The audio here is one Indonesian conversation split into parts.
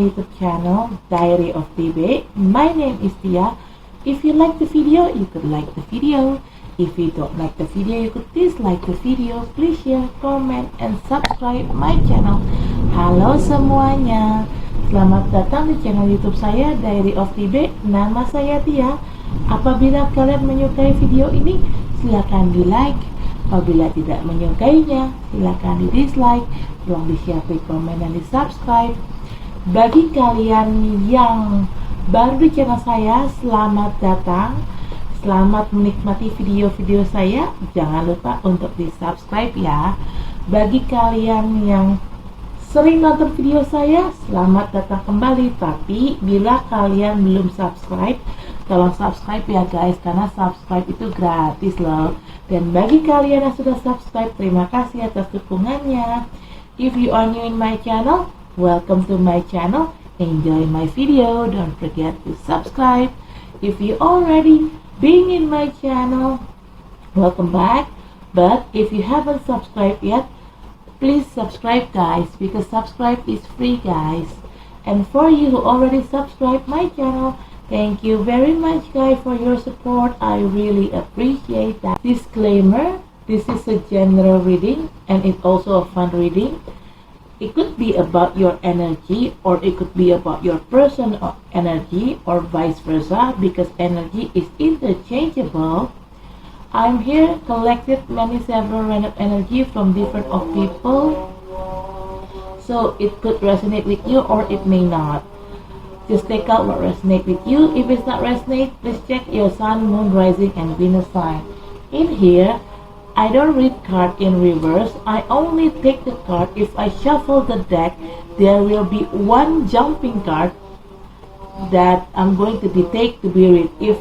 YouTube channel Diary of TB. My name is Tia. If you like the video, you could like the video. If you don't like the video, you could dislike the video. Please share, comment, and subscribe my channel. Halo semuanya, selamat datang di channel YouTube saya Diary of TB. Nama saya Tia. Apabila kalian menyukai video ini, silakan di like. Apabila tidak menyukainya, silakan di dislike. Tolong di share, di komen, dan di subscribe. Bagi kalian yang baru di channel saya, selamat datang. Selamat menikmati video-video saya. Jangan lupa untuk di subscribe ya. Bagi kalian yang sering nonton video saya, selamat datang kembali. Tapi bila kalian belum subscribe, tolong subscribe ya guys, karena subscribe itu gratis loh. Dan bagi kalian yang sudah subscribe, terima kasih atas dukungannya. If you are new in my channel, welcome to my channel. Enjoy my video. Don't forget to subscribe. If you already been in my channel, welcome back. But if you haven't subscribed yet, please subscribe guys, because subscribe is free guys. And for you who already subscribed my channel, thank you very much guys for your support. I really appreciate that. Disclaimer, this is a general reading and it's also a fun reading. It could be about your energy, or it could be about your person or energy, or vice versa, because energy is interchangeable. I'm here collected several random energy from different of people, so it could resonate with you or it may not. Just take out what resonates with you. If it's not resonate, please check your sun, moon, rising, and Venus sign. In here, I don't read card in reverse. I only take the card. If I shuffle the deck, there will be one jumping card that I'm going to take to be read. If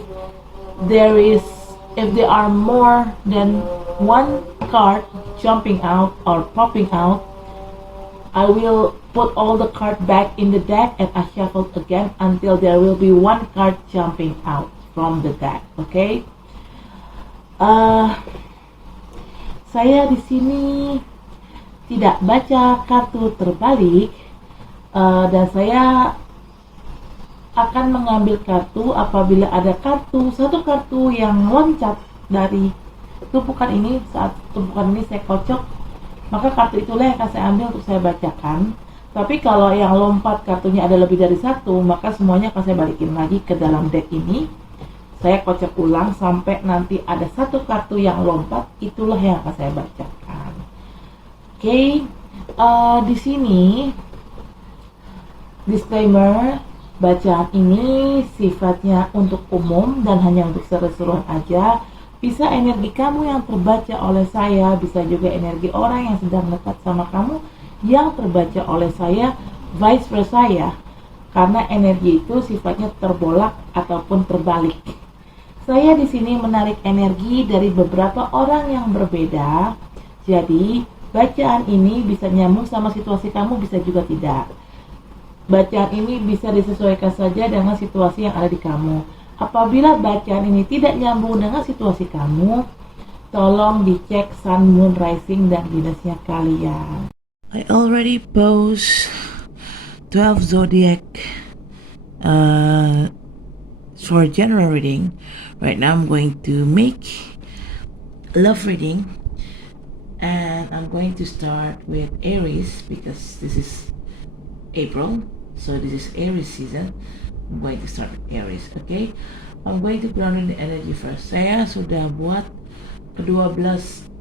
there are more than one card jumping out or popping out, I will put all the card back in the deck and I shuffle again until there will be one card jumping out from the deck. Okay? Saya di sini tidak baca kartu terbalik, dan saya akan mengambil kartu apabila ada satu kartu yang loncat dari tumpukan ini. Saat tumpukan ini saya kocok, maka kartu itulah yang akan saya ambil untuk saya bacakan. Tapi kalau yang lompat kartunya ada lebih dari satu, maka semuanya akan saya balikin lagi ke dalam deck ini. Saya kocok ulang sampai nanti ada satu kartu yang lompat, itulah yang akan saya bacakan. Oke, di sini disclaimer, bacaan ini sifatnya untuk umum dan hanya untuk seru-seruan aja. Bisa energi kamu yang terbaca oleh saya, bisa juga energi orang yang sedang dekat sama kamu yang terbaca oleh saya, vice versa ya. Karena energi itu sifatnya terbolak ataupun terbalik. Saya di sini menarik energi dari beberapa orang yang berbeda. Jadi, bacaan ini bisa nyambung sama situasi kamu, bisa juga tidak. Bacaan ini bisa disesuaikan saja dengan situasi yang ada di kamu. Apabila bacaan ini tidak nyambung dengan situasi kamu, tolong dicek sun, moon, rising, dan Venusnya kalian. I already post 12 zodiac for general reading. Right now I'm going to make love reading, and I'm going to start with Aries because this is April, so this is Aries season. I'm going to start with Aries. Okay, I'm going to ground in the energy first. Saya sudah buat ke-12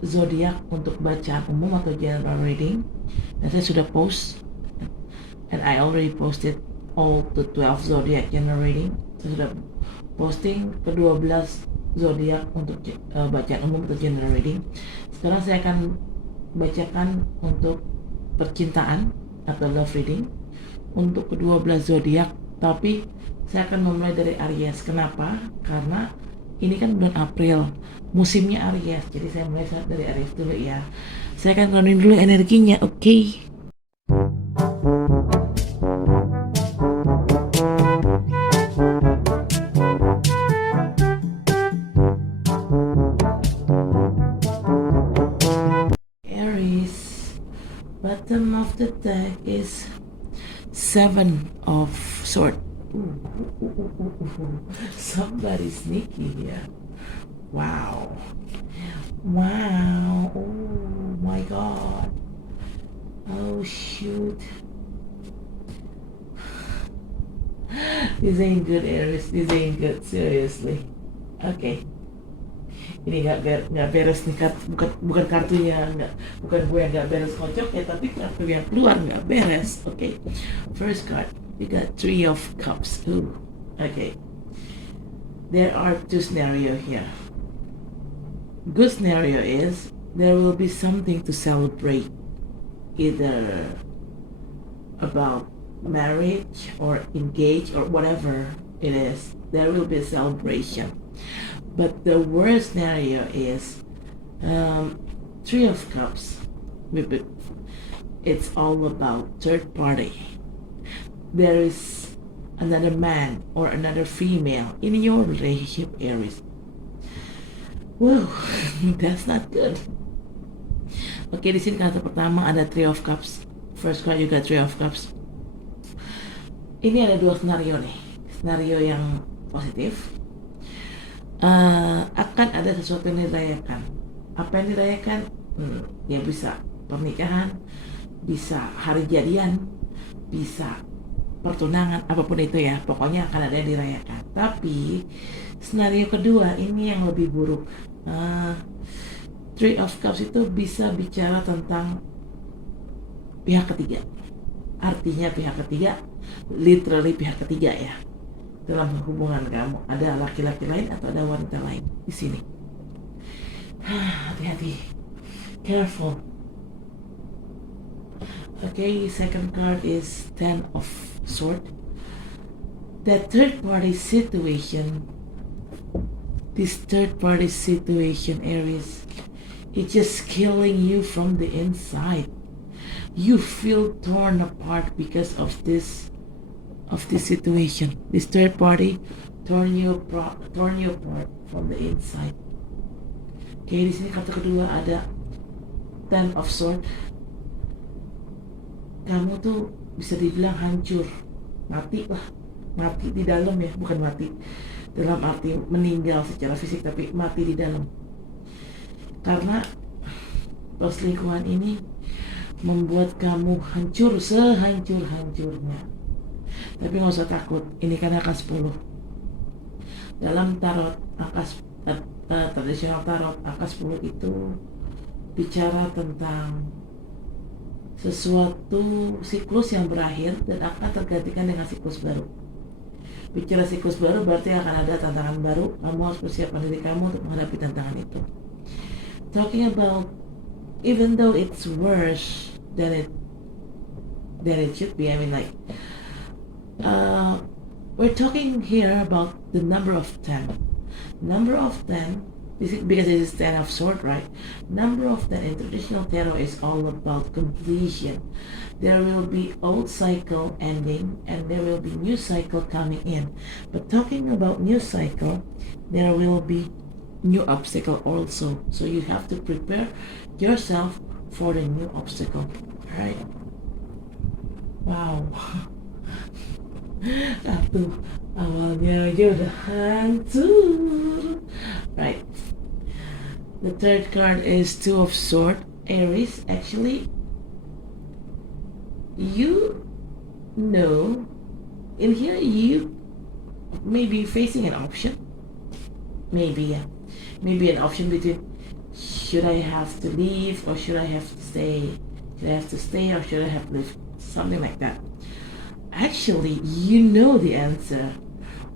zodiak untuk bacaan umum atau general reading, dan saya sudah post, and I already posted all the 12 zodiac general reading. Saya sudah posting ke-12 zodiak untuk bacaan umum atau general reading. Sekarang saya akan bacakan untuk percintaan atau love reading untuk ke-12 zodiak, tapi saya akan memulai dari Aries. Kenapa? Karena ini kan bulan April, musimnya Aries, jadi saya mulai dari Aries dulu ya. Saya akan keluarin dulu energinya, oke? Bottom of the deck is Seven of Swords. Somebody sneaky here. Wow. Wow. Oh my God. Oh shoot. This ain't good, Aries. This ain't good. Seriously. Okay. Ini nggak beres nih, bukan kartunya bukan gue yang nggak beres kocok ya, tapi kartu yang keluar nggak beres. Okay. First card, we got Three of Cups. Ooh. Okay. There are two scenarios here. Good scenario is there will be something to celebrate, either about marriage or engage or whatever it is. There will be a celebration. But the worst scenario is Three of Cups. It's all about third party. There is another man or another female in your relationship, Aries. Wow, that's not good. Oke, di sini kartu pertama ada Three of Cups. First card juga Three of Cups. Ini ada dua skenario nih. Skenario yang positif. Akan ada sesuatu yang dirayakan. Apa yang dirayakan? Ya bisa pernikahan, bisa hari jadian, bisa pertunangan, apapun itu ya. Pokoknya akan ada yang dirayakan. Tapi skenario kedua ini yang lebih buruk. Three of Cups itu bisa bicara tentang pihak ketiga. Artinya pihak ketiga, literally pihak ketiga ya. Dalam hubungan kamu ada laki-laki lain atau ada wanita lain di sini. Hati-hati, careful. Okay, second card is Ten of Swords. That third party situation, this third party situation, Aries, it's just killing you from the inside. You feel torn apart because of this situation. This third party torn you apart from the inside. Oke, di sini kartu kedua ada Ten of Swords. Kamu tuh bisa dibilang hancur, mati di dalam ya, bukan mati dalam arti meninggal secara fisik, tapi mati di dalam. Karena perselingkuhan ini membuat kamu hancur sehancur-hancurnya. Tapi nggak usah takut, ini kan angka 10. Dalam tarot, tradisional tarot, angka 10 itu bicara tentang sesuatu siklus yang berakhir dan akan tergantikan dengan siklus baru. Bicara siklus baru berarti akan ada tantangan baru. Kamu harus persiapkan diri kamu untuk menghadapi tantangan itu. Talking about, even though it's worse than it should be, I mean like, we're talking here about the number of 10. Number of 10, because it is 10 of Swords, right? Number of 10 in traditional tarot is all about completion. There will be old cycle ending and there will be new cycle coming in. But talking about new cycle, there will be new obstacle also. So you have to prepare yourself for the new obstacle, right? Wow. Kartu awalnya aja udah hancur. Right. The third card is Two of Swords. Aries, actually, you know, in here you may be facing an option. Maybe an option between should I have to leave or should I have to stay? Should I have to stay or should I have to leave? Something like that. Actually, you know the answer,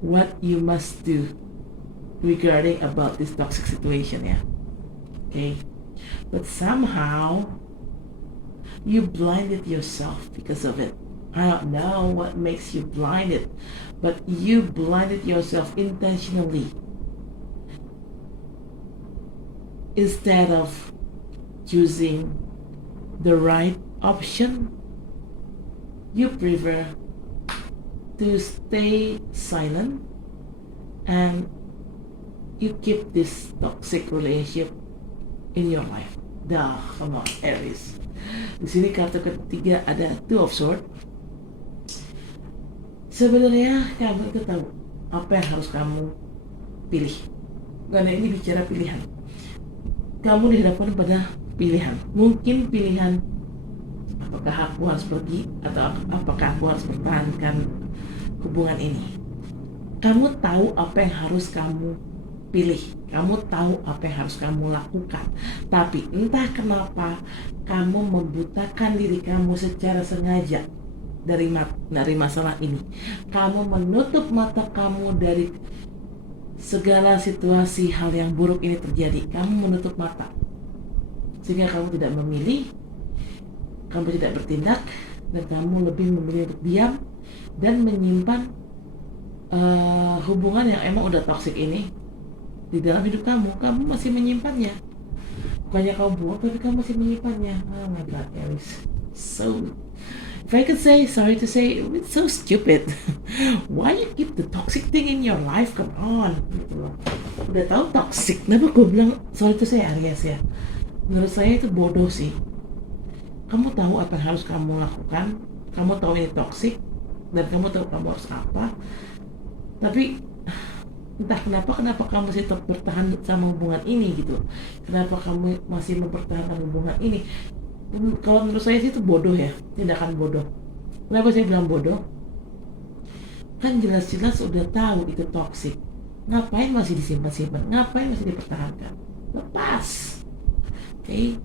what you must do regarding about this toxic situation, yeah. Okay, but somehow you blinded yourself because of it. I don't know what makes you blinded, but you blinded yourself intentionally. Instead of choosing the right option, you prefer to stay silent and you keep this toxic relationship in your life. Dah, come on, Aries. Di sini kartu ketiga ada Two of Swords. Sebenarnya kamu itu tahu apa yang harus kamu pilih. Karena ini bicara pilihan. Kamu dihadapkan pada pilihan. Mungkin pilihan apakah aku harus pergi atau apakah aku harus pertahankan hubungan ini. Kamu tahu apa yang harus kamu pilih. Kamu tahu apa yang harus kamu lakukan. Tapi entah kenapa kamu membutakan diri kamu secara sengaja dari masalah ini. Kamu menutup mata kamu dari segala situasi hal yang buruk ini terjadi. Kamu menutup mata sehingga kamu tidak memilih, kamu tidak bertindak, dan kamu lebih memilih untuk diam dan menyimpan hubungan yang emang udah toksik ini di dalam hidup kamu. Kamu masih menyimpannya. Bukannya kamu buang, tapi kamu masih menyimpannya. Oh my God, Aries. So, if I could say, sorry to say, it's so stupid. Why you keep the toxic thing in your life? Come on. Gitu loh. Udah tahu toxic, kenapa gue bilang sorry to say Aries ya? Menurut saya itu bodoh sih. Kamu tahu apa yang harus kamu lakukan, kamu tahu ini toxic, dan kamu tahu kamu harus apa. Tapi entah kenapa kamu masih tetap bertahan sama hubungan ini gitu. Kenapa kamu masih mempertahankan hubungan ini? Kalau menurut saya sih itu bodoh ya, tindakan bodoh. Kenapa saya bilang bodoh? Kan jelas-jelas udah tahu itu toxic. Ngapain masih disimpan-simpan? Ngapain masih dipertahankan? Lepas. Okay.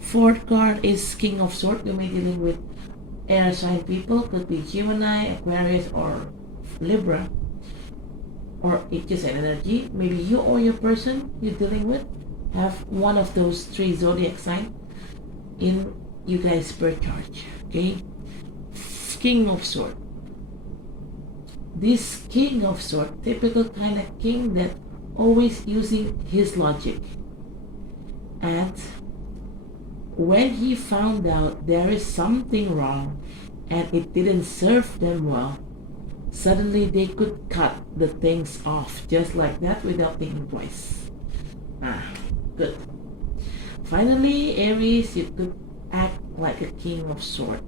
Fourth card is King of Swords. You may dealing with air sign people, could be Gemini, Aquarius, or Libra, or it's just an energy. Maybe you or your person you're dealing with have one of those three zodiac signs in you guys' birth chart. Okay, King of Swords. This King of Swords, typical kind of king that always using his logic. And when he found out there is something wrong and it didn't serve them well, suddenly they could cut the things off just like that without thinking twice. Good. Finally, Aries, you could act like a King of Swords.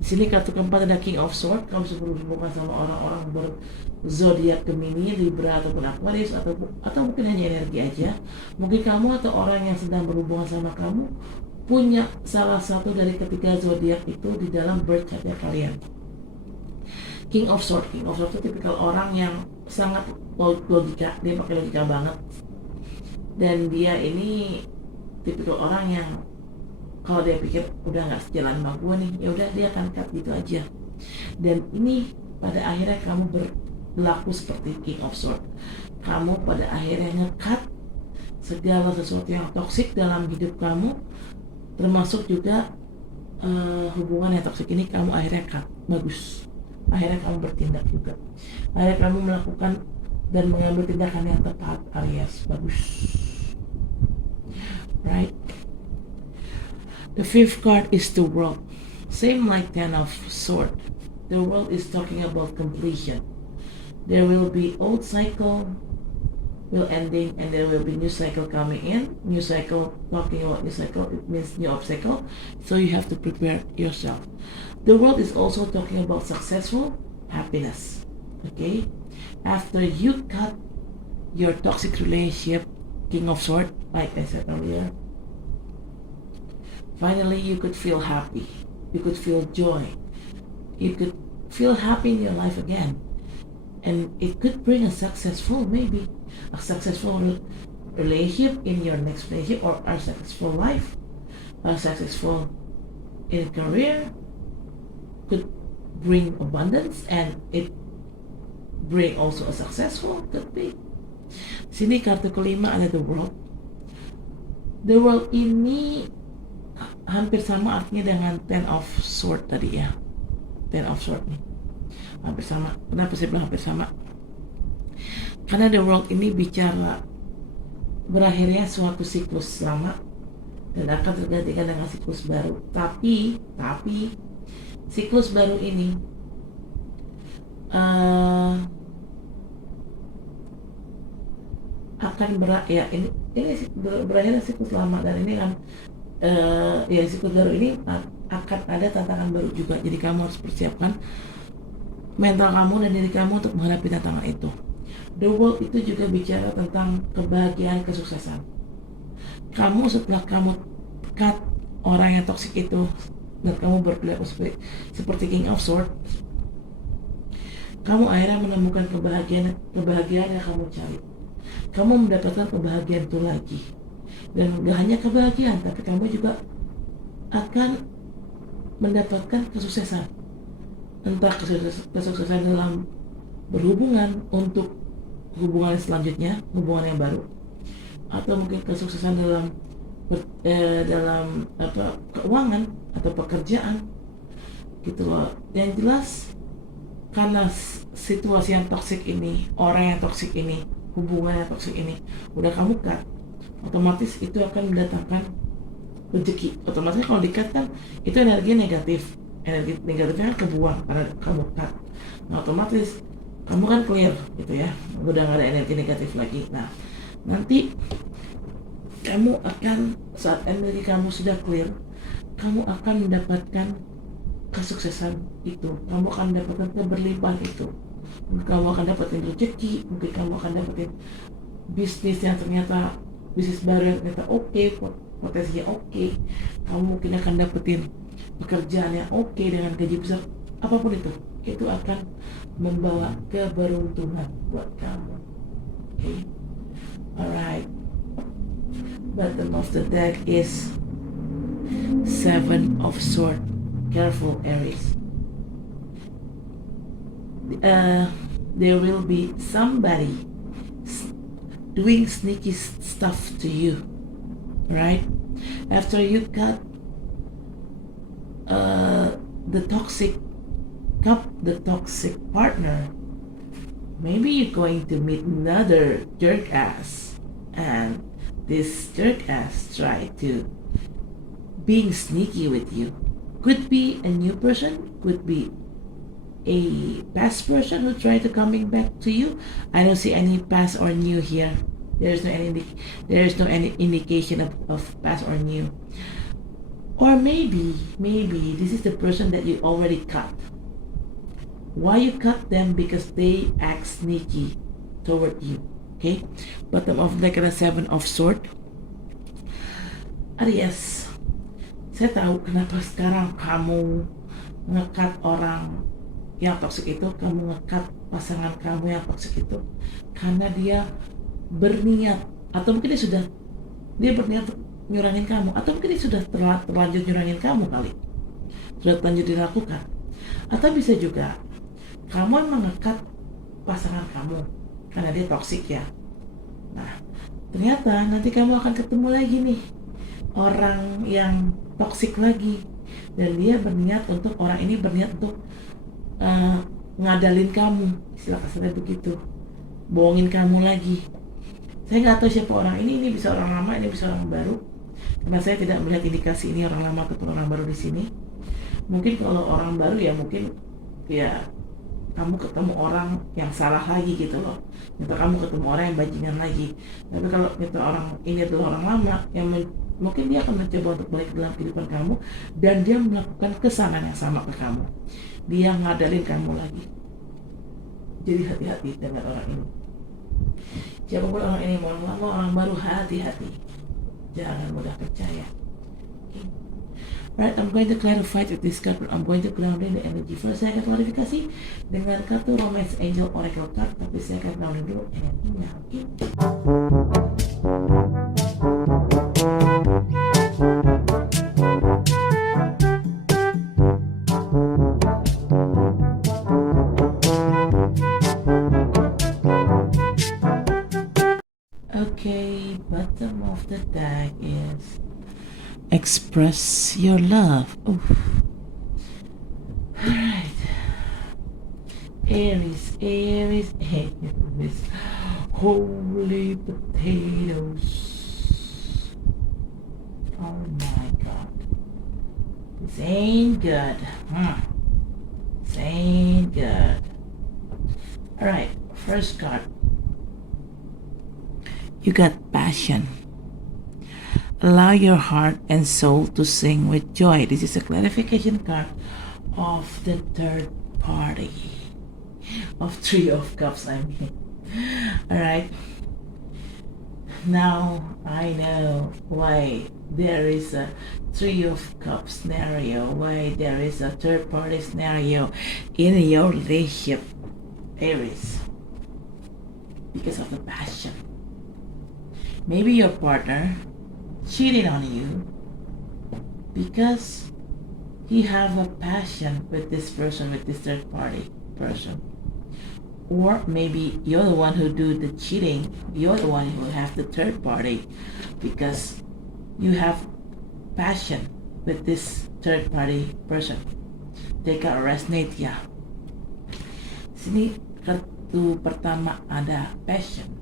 Di sini kartu keempat ada King of Swords. Kamu bisa berhubungan sama orang-orang berzodiak Gemini, Libra ataupun Aquarius, atau mungkin hanya energi aja. Mungkin kamu atau orang yang sedang berhubungan sama kamu punya salah satu dari ketiga zodiak itu di dalam birth chart-nya kalian. King of Swords itu tipikal orang yang sangat logika, dia pakai logika banget. Dan dia ini tipikal orang yang kalau dia pikir udah nggak sejalan sama gue nih, ya udah dia akan cut gitu aja. Dan ini pada akhirnya kamu berlaku seperti King of Swords. Kamu pada akhirnya nge-cut segala sesuatu yang toksik dalam hidup kamu, termasuk juga hubungan yang toksik ini kamu akhirnya cut. Bagus. Akhirnya kamu bertindak juga. Akhirnya kamu melakukan dan mengambil tindakan yang tepat, Aries. Bagus. Right? The fifth card is the World. Same like Ten of Swords. The World is talking about completion. There will be old cycle will ending and there will be new cycle coming in. New cycle, talking about new cycle, it means new obstacle. So you have to prepare yourself. The World is also talking about successful happiness. Okay? After you cut your toxic relationship, King of Swords, like I said earlier, finally you could feel happy. You could feel joy. You could feel happy in your life again. And it could bring a successful relationship in your next relationship, or a successful life, a successful in career, could bring abundance, and it bring also a successful, could be. Sini kartu kelima ada the World. The World ini hampir sama artinya dengan Ten of Swords tadi ya. Ten of Swords nih hampir sama. Kenapa saya bilang hampir sama? Karena the World ini bicara berakhirnya suatu siklus lama dan akan tergantikan dengan siklus baru. Tapi siklus baru ini akan ini berakhirnya siklus lama, dan ini kan siklus baru ini akan ada tantangan baru juga. Jadi kamu harus persiapkan mental kamu dan diri kamu untuk menghadapi tantangan itu. The World itu juga bicara tentang kebahagiaan, kesuksesan. Kamu setelah kamu cut orang yang toksik itu dan kamu berperilaku seperti King of Swords, kamu akhirnya menemukan kebahagiaan yang kamu cari. Kamu mendapatkan kebahagiaan itu lagi. Dan gak hanya kebahagiaan, tapi kamu juga akan mendapatkan kesuksesan. Entah kesuksesan dalam berhubungan untuk hubungan selanjutnya, hubungan yang baru, atau mungkin kesuksesan dalam keuangan atau pekerjaan gitu loh. Yang jelas karena situasi yang toksik ini, orang yang toksik ini, hubungan yang toksik ini udah kamu cut, otomatis itu akan mendatangkan rezeki. Otomatis kalau di-cut kan itu energi negatifnya kan kebuang karena kamu cut. Nah, otomatis kamu kan clear gitu ya, udah gak ada energi negatif lagi. Nah, nanti kamu akan, saat energi kamu sudah clear, kamu akan mendapatkan kesuksesan itu, kamu akan mendapatkan keberlimpahan itu. Kamu akan dapetin rezeki, mungkin kamu akan dapetin bisnis yang ternyata bisnis baru yang ternyata oke, potensinya oke. Kamu mungkin akan dapetin pekerjaan yang oke dengan gaji besar, apapun itu akan membawa keberuntungan buat kamu. Okay? Alright. Bottom of the deck is Seven of Swords. Careful, Aries. There will be somebody doing sneaky stuff to you, right? After you cut the toxic partner, maybe you're going to meet another jerk ass, and this jerk ass try to being sneaky with you. Could be a new person, could be a past person who tried to coming back to you. I don't see any past or new here. There is no any indication of past or new. Or maybe this is the person that you already cut. Why you cut them? Because they act sneaky toward you. Okay. Bottom of the deck, Seven of Swords. Aries, saya tahu kenapa sekarang kamu nge-cut orang yang toksik itu, kamu nge-cut pasangan kamu yang toksik itu karena dia berniat, atau mungkin dia berniat nyurangin kamu, atau mungkin dia sudah terlanjur nyurangin kamu kali, sudah terlanjur dilakukan. Atau bisa juga kamu emang nge-cut pasangan kamu karena dia toksik ya. Nah, ternyata nanti kamu akan ketemu lagi nih orang yang toksik lagi, dan dia berniat untuk, orang ini berniat untuk ngadalin kamu, istilah kasarnya begitu, bohongin kamu lagi. Saya nggak tahu siapa orang ini bisa orang lama, ini bisa orang baru, karena saya tidak melihat indikasi ini orang lama atau orang baru di sini. Mungkin kalau orang baru ya mungkin ya kamu ketemu orang yang salah lagi gitu loh, atau kamu ketemu orang yang bajingan lagi. Tapi kalau kita orang ini adalah orang lama yang mungkin dia akan mencoba untuk balik dalam kehidupan kamu, dan dia melakukan kesalahan yang sama ke kamu. Dia ngadalin kamu lagi. Jadi hati-hati dengan orang ini. Siapapun orang ini, mau lama orang baru, hati-hati. Jangan mudah percaya. Okay. Right, I'm going to clarify with this card. I'm going to grounding the energy. First, saya akan klarifikasi dengan kartu Romance Angel Oracle card, tapi saya akan grounding dulu energinya. Okay. Okay, bottom of the deck is express your love. Alright. Aries, holy potatoes. Oh my god. This ain't good. This ain't good. Alright, first card. You got passion. Allow your heart and soul to sing with joy. This is a clarification card of the third party. of Three of Cups, I mean. Alright, now I know why there is a Three of Cups scenario, why there is a third party scenario in your relationship, Aries. Because of the passion. Maybe your partner cheated on you because he have a passion with this person, with this third party person. Or maybe you're the one who do the cheating, you're the one who have the third party because you have passion with this third party person. They got resonate ya. Sini kartu pertama ada passion.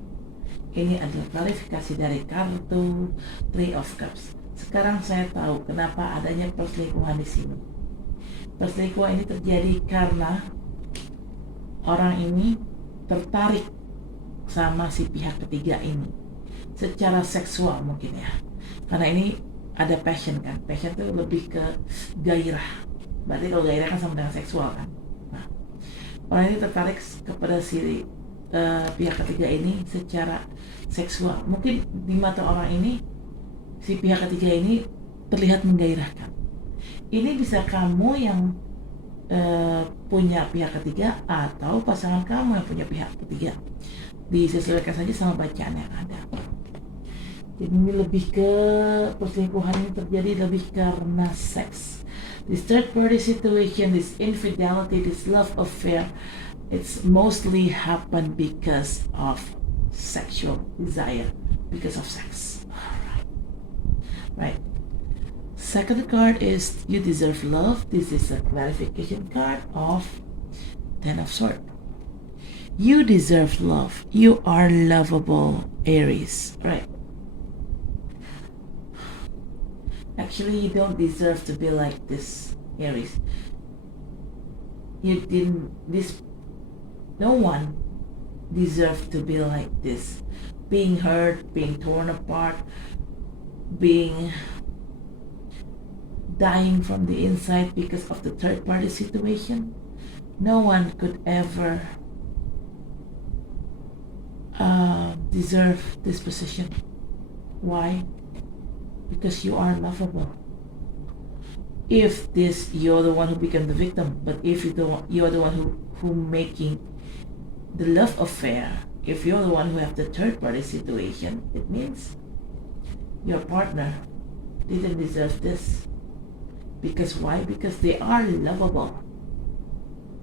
Ini adalah klarifikasi dari kartu Three of Cups. Sekarang saya tahu kenapa adanya perselingkuhan di sini. Perselingkuhan ini terjadi karena orang ini tertarik sama si pihak ketiga ini secara seksual mungkin ya. Karena ini ada passion kan. Passion itu lebih ke gairah. Berarti kalau gairah kan sama dengan seksual kan. Nah, orang ini tertarik kepada si pihak ketiga ini secara seksual. Mungkin di mata orang ini si pihak ketiga ini terlihat menggairahkan. Ini bisa kamu yang punya pihak ketiga atau pasangan kamu yang punya pihak ketiga. Disesuaikan saja sama bacaan yang ada. Jadi ini lebih ke perselingkuhan ini terjadi lebih karena seks. This third party situation, this infidelity, this love affair, it's mostly happen because of sexual desire, because of sex. Right. Second card is you deserve love. This is a clarification card of Ten of Swords. You deserve love. You are lovable, Aries. Right. Actually, you don't deserve to be like this, Aries. You didn't. No one deserves to be like this. Being hurt, being torn apart, being dying from the inside because of the third party situation. No one could ever deserve this position. Why? Because you are lovable. If this, you're the one who became the victim, but if you're the one who making the love affair, if you're the one who have the third party situation, it means your partner didn't deserve this. Because why? Because they are lovable.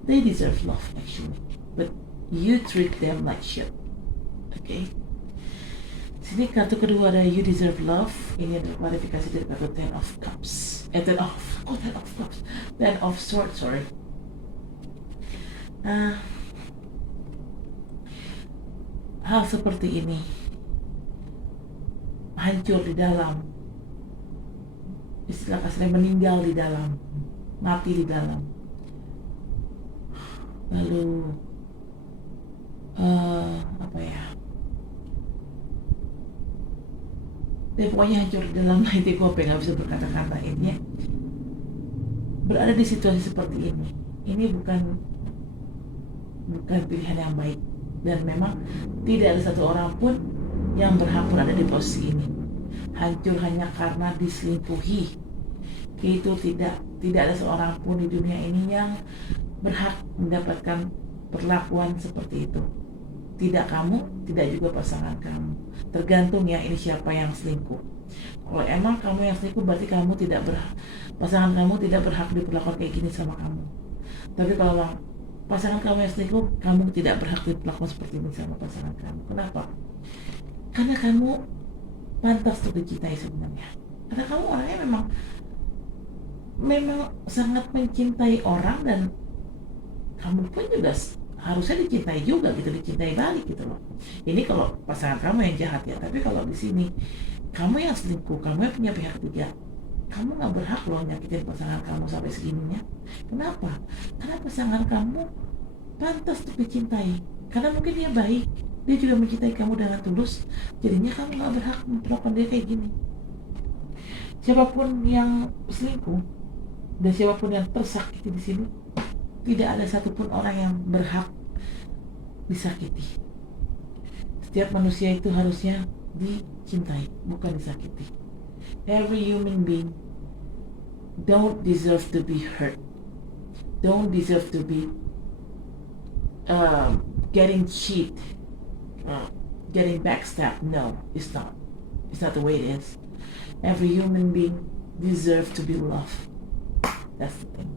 They deserve love actually, but you treat them like shit. Okay. Sini kartu kedua ada you deserve love. Ini adalah klarifikasi dari kartu Ten of Cups. Ten of Cups. Ten of Swords, sorry. Hal seperti ini hancur di dalam, istilah kasarnya meninggal di dalam, mati di dalam. Lalu apa ya? Pokoknya hancur di dalam. Nanti gue nggak bisa berkata-kata ini ya. Berada di situasi seperti ini bukan pilihan yang baik, dan memang tidak ada satu orang pun yang berhak berada di posisi ini. Hancur hanya karena diselingkuhi. Itu tidak ada seorang pun di dunia ini yang berhak mendapatkan perlakuan seperti itu. Tidak kamu, tidak juga pasangan kamu. Tergantung ya ini siapa yang selingkuh. Kalau emang kamu yang selingkuh, berarti kamu tidak berhak, pasangan kamu tidak berhak diperlakukan kayak gini sama kamu. Tapi kalau pasangan kamu yang selingkuh, kamu tidak berhak diperlakukan seperti ini sama pasangan kamu. Kenapa? Karena kamu pantas untuk dicintai sebenarnya. Karena kamu orangnya memang sangat mencintai orang, dan kamu pun juga harusnya dicintai juga gitu, dicintai balik gitu loh. Ini kalau pasangan kamu yang jahat ya, tapi kalau di sini kamu yang selingkuh, kamu yang punya pihak ketiga, kamu nggak berhak loh nyakitin pasangan kamu sampai segininya. Kenapa? Karena pasangan kamu pantas untuk dicintai. Karena mungkin dia baik, dia juga mencintai kamu dengan tulus. Jadinya kamu nggak berhak memperlakukan dia kayak gini. Siapapun yang selingkuh dan siapapun yang tersakiti di sini, tidak ada satupun orang yang berhak disakiti. Setiap manusia itu harusnya dicintai, bukan disakiti. Every human being don't deserve to be hurt, don't deserve to be getting cheat, getting backstabbed. No, it's not. It's not the way it is. Every human being deserves to be loved. That's the thing,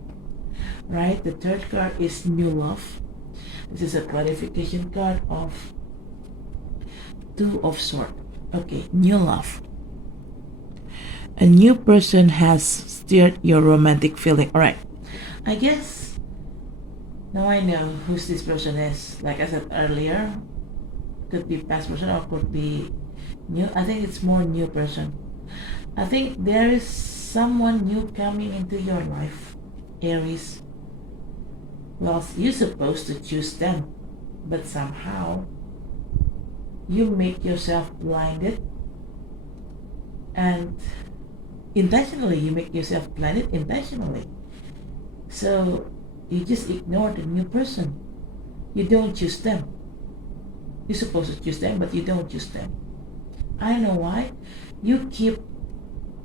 right? The third card is new love. This is a clarification card of Two of Swords. Okay, new love. A new person has stirred your romantic feeling. Alright, I guess now I know who this person is. Like I said earlier, could be past person or could be new. I think it's more new person. I think there is someone new coming into your life, Aries. Well, you're supposed to choose them, but somehow you make yourself blinded, and intentionally you make yourself blinded intentionally. So you just ignore the new person. You don't choose them. You're supposed to choose them, but you don't choose them. I don't know why. You keep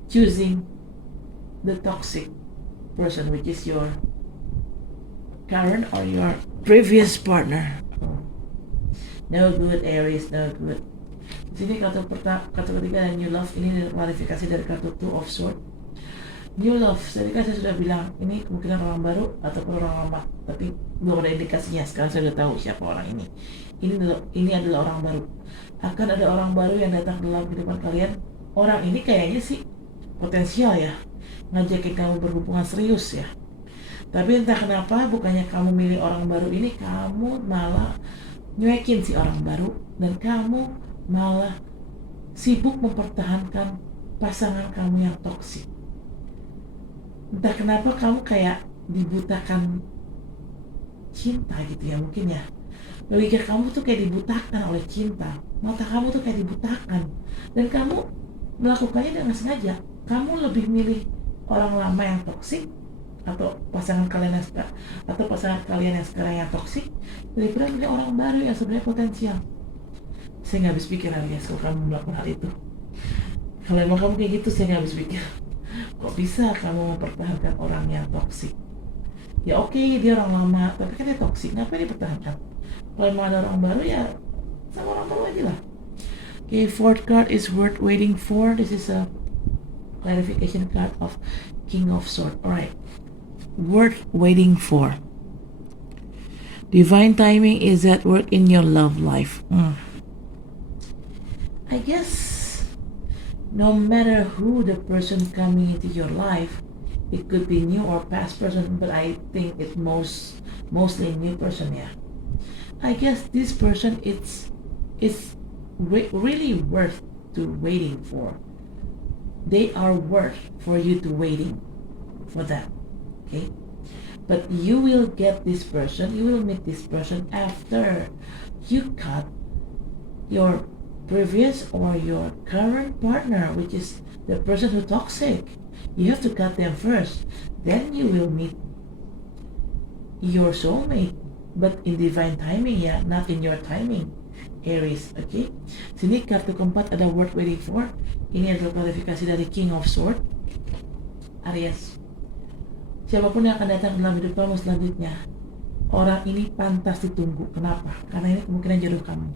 choosing the toxic person, which is your current or your previous partner. No good, Aries, no good. Di sini kartu ketiga ada new love. Ini klarifikasi dari kartu Two of Swords. New love, tadi kan saya sudah bilang ini kemungkinan orang baru ataupun orang lama, tapi belum ada indikasinya. Sekarang saya sudah tahu siapa orang ini. Ini adalah orang baru. Akan ada orang baru yang datang dalam kehidupan kalian. Orang ini kayaknya sih potensial ya, ngajakin kamu berhubungan serius ya. Tapi entah kenapa bukannya kamu milih orang baru ini, kamu malah nyuekin si orang baru, dan kamu malah sibuk mempertahankan pasangan kamu yang toksik. Entah kenapa kamu kayak dibutakan cinta gitu ya, mungkin ya. Logika kamu tuh kayak dibutakan oleh cinta. Mata kamu tuh kayak dibutakan. Dan kamu melakukannya dengan sengaja. Kamu lebih milih orang lama yang toksik atau pasangan kalian yang sekarang yang toksik daripada milih orang baru yang sebenarnya potensial. Saya nggak habis pikir alias kalau kamu melakukan hal itu. Kalau emang kamu kayak gitu, saya nggak habis pikir. Kok bisa kamu mempertahankan orang yang toksik? Ya oke, dia orang lama, tapi kan dia toksik. Ngapain dipertahankan? Kalau emang ada orang baru ya sama orang baru aja lah. Okay, fourth card is worth waiting for. This is a clarification card of King of Swords. Alright, worth waiting for. Divine timing is at work in your love life. I guess no matter who the person coming into your life, it could be new or past person, but I think it's mostly new person. Yeah, I guess this person it's really worth to waiting for. They are worth for you to waiting for that. Okay, but you will get this person, you will meet this person after you cut your previous or your current partner, which is the person who toxic. You have to cut them first, then you will meet your soulmate, but in divine timing ya, not in your timing, Aries. Okay, sini kartu keempat ada worth waiting for. Ini adalah klarifikasi dari King of Swords, Aries. Siapapun yang akan datang dalam hidup kamu selanjutnya, orang ini pantas ditunggu. Kenapa? Karena ini kemungkinan jodoh kamu.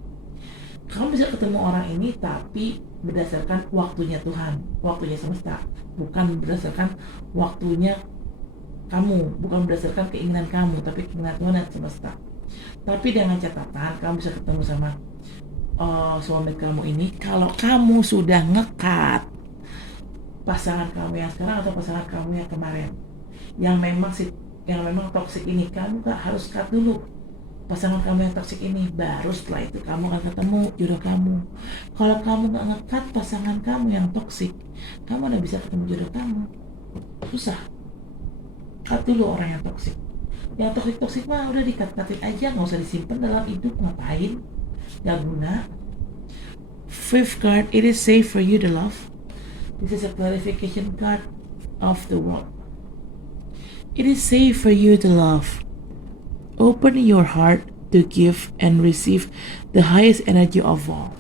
Kamu bisa ketemu orang ini tapi berdasarkan waktunya Tuhan, waktunya semesta, bukan berdasarkan waktunya kamu, bukan berdasarkan keinginan kamu, tapi keinginan Tuhan dan semesta. Tapi dengan catatan kamu bisa ketemu sama suami kamu ini kalau kamu sudah ngekat pasangan kamu yang sekarang atau pasangan kamu yang kemarin, yang memang toksik ini. Kamu gak harus cut dulu pasangan kamu yang toksik ini, baru setelah itu kamu akan ketemu jodoh kamu. Kalau kamu gak ngekat pasangan kamu yang toksik, kamu udah bisa ketemu jodoh kamu. Susah. Cut dulu orang yang toksik. Yang toksik mah udah dikat-katin aja, gak usah disimpan dalam hidup. Ngapain? Gak guna. Fifth card, it is safe for you to love. This is a clarification card of the world. It is safe for you to love. Open your heart to give and receive the highest energy of all.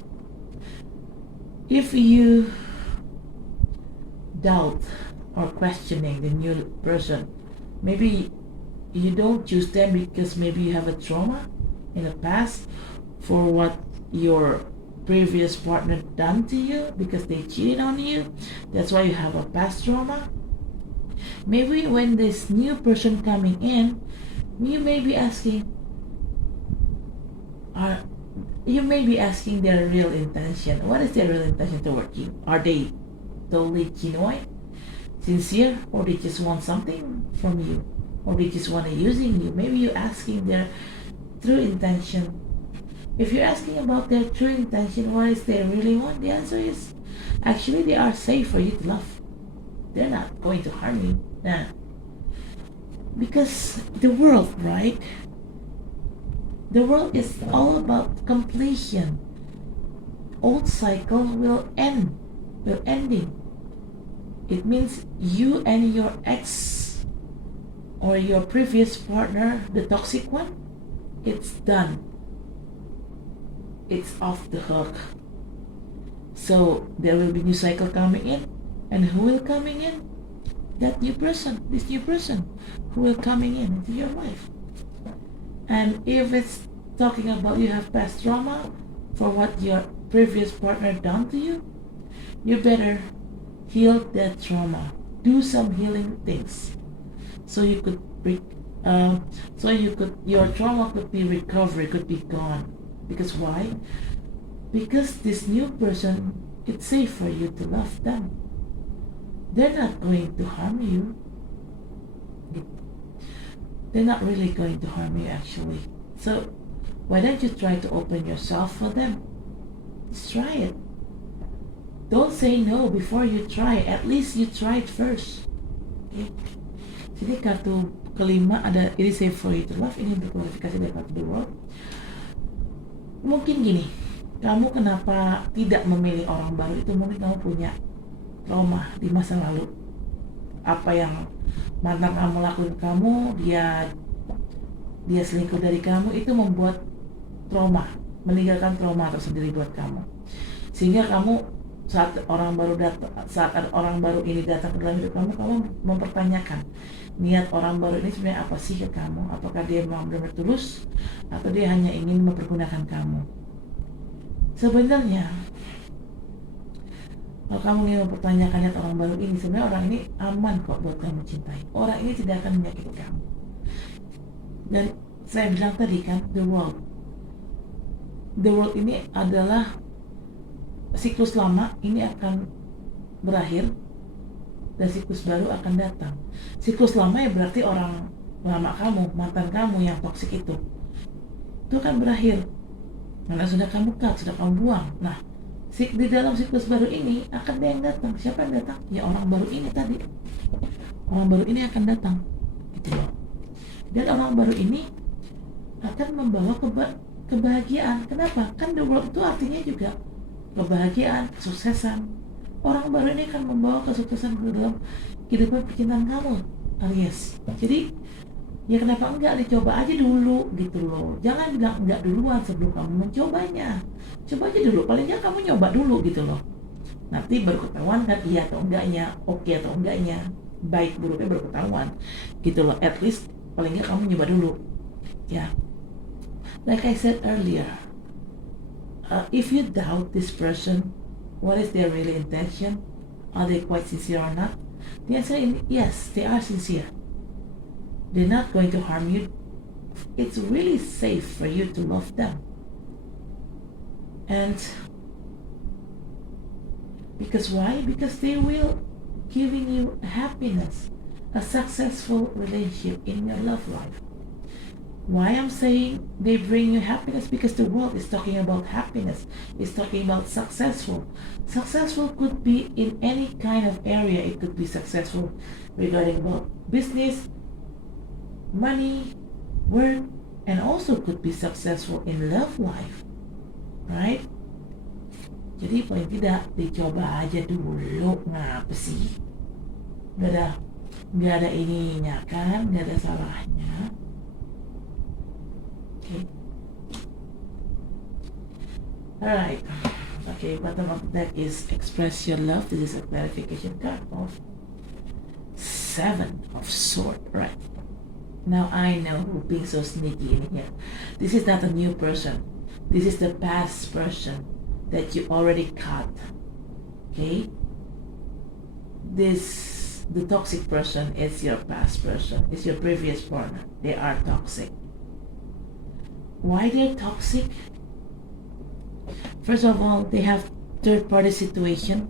If you doubt or questioning the new person, maybe you don't choose them because maybe you have a trauma in the past for what your previous partner done to you, because they cheated on you. That's why you have a past trauma. Maybe when this new person coming in, you may be asking, their real intention. What is their real intention toward you? Are they totally genuine, sincere, or they just want something from you, or they just want to using you? Maybe you're asking their true intention. If you're asking about their true intention, what is they really want? The answer is, actually, they are safe for you to love. They're not going to harm you. Nah. Because the world, right? The world is all about completion. Old cycle will ending. It means you and your ex or your previous partner, the toxic one, it's done. It's off the hook. So there will be new cycle coming in. And who will coming in? That new person, this new person who will coming in into your life. And if it's talking about you have past trauma for what your previous partner done to you, you better heal that trauma. Do some healing things, so you could your trauma could be recovered, could be gone. Because why? Because this new person, it's safe for you to love them. They're not going to harm you. They're not really going to harm you, actually. So why don't you try to open yourself for them? Just try it. Don't say no before you try. At least you try it first. Okay? Jadi kartu kelima ada, it is safe for you to love. Ini berkualifikasi dari kartu The World. Mungkin gini, kamu kenapa tidak memilih orang baru itu? Mungkin kamu punya trauma di masa lalu. Apa yang mantan kamu lakuin kamu, dia selingkuh dari kamu, itu membuat trauma, meninggalkan trauma tersendiri buat kamu. Sehingga kamu saat ada orang baru ini datang ke dalam hidup kamu mempertanyakan niat orang baru ini sebenarnya apa sih ke kamu? Apakah dia memang benar-benar tulus atau dia hanya ingin mempergunakan kamu? Sebenarnya kalau kamu ingin mempertanyakan niat orang baru ini, sebenarnya orang ini aman kok buat kamu cintai. Orang ini tidak akan menyakiti kamu. Dan saya bilang tadi kan, the world ini adalah siklus lama, ini akan berakhir dan siklus baru akan datang. Siklus lama ya berarti orang lama kamu, mantan kamu yang toksik itu akan berakhir karena sudah kamu cut, sudah kamu buang. Nah, di dalam siklus baru ini akan ada yang datang. Siapa yang datang? Ya orang baru ini tadi. Orang baru ini akan datang, gitu loh. Dan orang baru ini akan membawa kebahagiaan. Kenapa? Kan the world itu artinya juga kebahagiaan, kesuksesan. Orang baru ini akan membawa kesuksesan ke dalam kehidupan percintaan kamu, alias. Jadi ya kenapa enggak, dicoba aja dulu gitu loh. Jangan bilang enggak duluan sebelum kamu mencobanya. Coba aja dulu, paling enggak kamu nyoba dulu gitu loh. Nanti baru ketahuan kan iya atau enggaknya, oke atau enggaknya, baik buruknya baru ketahuan gitu loh. At least paling enggak kamu nyoba dulu. Ya. Like I said earlier, if you doubt this person, what is their real intention? Are they quite sincere or not? The answer is yes, they are sincere. They're not going to harm you. It's really safe for you to love them. And because why? Because they will giving you happiness, a successful relationship in your love life. Why I'm saying they bring you happiness? Because the world is talking about happiness. It's talking about successful. Successful could be in any kind of area. It could be successful regarding about business, money, work, and also could be successful in love life. Right? Jadi paling tidak dicoba aja dulu. Ngapa sih? Gak ada ininya kan? Gak ada salahnya. Okay. Alright. Okay, bottom of the deck is express your love. This is a clarification card of Seven of Swords. Right. Now I know who being so sneaky in here. This is not a new person. This is the past person that you already caught. Okay? The toxic person is your past person. It's your previous partner. They are toxic. Why they're toxic? First of all, they have third-party situation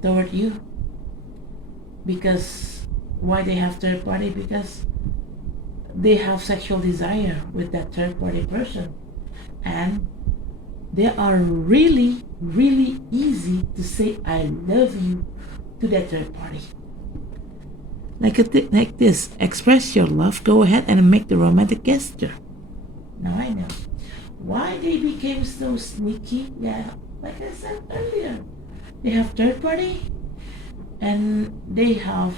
toward you. Because why they have third party? Because they have sexual desire with that third party person, and they are really, really easy to say I love you to that third party. Like this, express your love. Go ahead and make the romantic gesture. Now I know why they became so sneaky. Yeah, like I said earlier, they have third party, and they have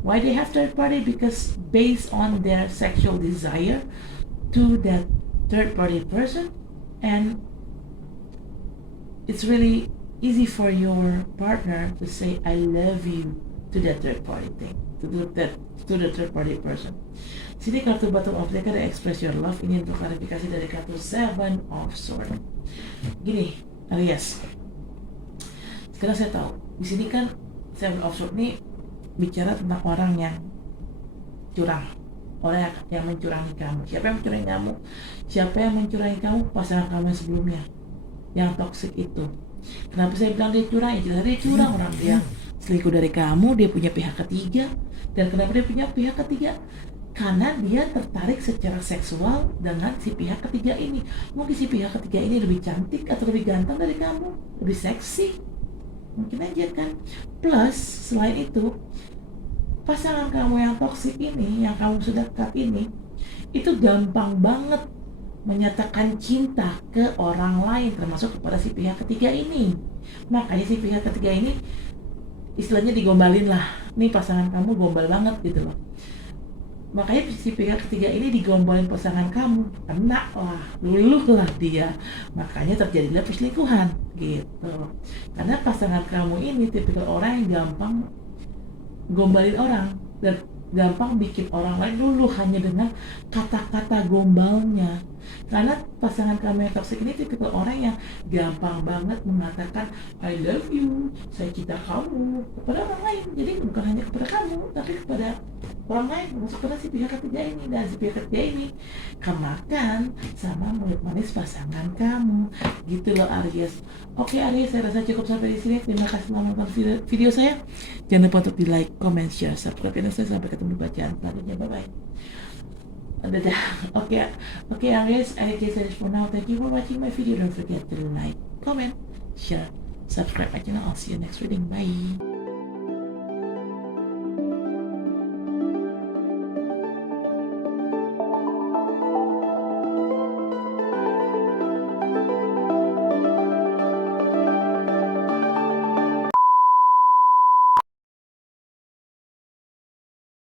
why they have third party, because based on their sexual desire to that third party person, and it's really easy for your partner to say I love you to that third party thing, to the third party person. Sini kartu bottom of deck ada express your love. Ini untuk klarifikasi dari kartu Seven of Swords. Gini, Aries. Sekarang saya tahu di sini kan Seven of Swords ini bicara tentang orang yang curang, orang yang mencurangi kamu. Siapa yang mencurangi kamu? Siapa yang mencurangi kamu? Pasangan kamu yang sebelumnya, yang toksik itu. Kenapa saya bilang dia curang? Ya dia curang, orang dia selingkuh dari kamu, dia punya pihak ketiga. Dan kenapa dia punya pihak ketiga? Karena dia tertarik secara seksual dengan si pihak ketiga ini. Mungkin si pihak ketiga ini lebih cantik atau lebih ganteng dari kamu, lebih seksi, mungkin aja kan. Plus selain itu, pasangan kamu yang toksik ini, yang kamu sudah dekat ini, itu gampang banget menyatakan cinta ke orang lain, termasuk kepada si pihak ketiga ini. Makanya si pihak ketiga ini istilahnya digombalin lah. Nih pasangan kamu gombal banget gitu loh. Makanya si pihak ketiga ini digombalin pasangan kamu, kena lah, luluh lah dia. Makanya terjadilah perselingkuhan gitu. Karena pasangan kamu ini tipikal orang yang gampang gombalin orang dan gampang bikin orang lain luluh hanya dengan kata-kata gombalnya. Karena pasangan kamu yang toksik ini tipikal orang yang gampang banget mengatakan I love you, saya cinta kamu kepada orang lain. Jadi bukan hanya kepada kamu, tapi kepada orang lain, termasuk kepada si pihak ketiga ini. Dan si pihak ketiga ini kemakan sama mulut manis pasangan kamu. Gitu loh Aries. Oke Aries, saya rasa cukup sampai di sini. Terima kasih telah menonton video saya. Jangan lupa untuk di like, comment, share, subscribe, dan sampai ketemu di bacaan selanjutnya. Bye bye. Dadah. Okay, Aries. I guess that is for now. Thank you for watching my video. Don't forget to like, comment, share, subscribe my channel. I'll see you next reading. Bye.